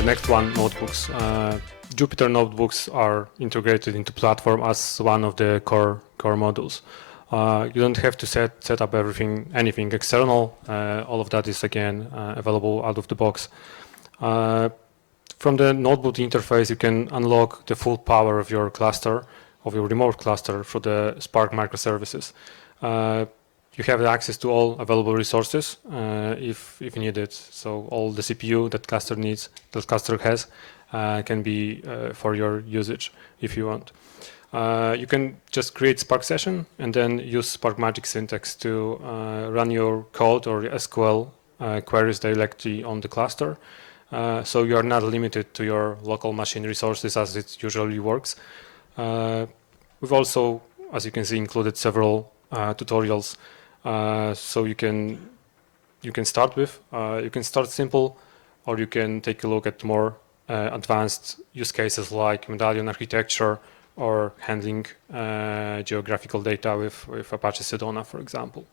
the next one, notebooks. Jupyter notebooks are integrated into platform as one of the core modules. You don't have to set up anything external. All of that is again available out of the box. From the notebook interface, you can unlock the full power of your cluster, of your remote cluster, through the Spark microservices. You have access to all available resources if needed. So all the CPU that cluster needs, that cluster has, can be for your usage if you want. You can just create Spark session and then use Spark Magic syntax to run your code or SQL queries directly on the cluster. So you are not limited to your local machine resources as it usually works. We've also, as you can see, included several tutorials. So you can start with. You can start simple, or you can take a look at more advanced use cases like medallion architecture or handling geographical data with Apache Sedona, for example.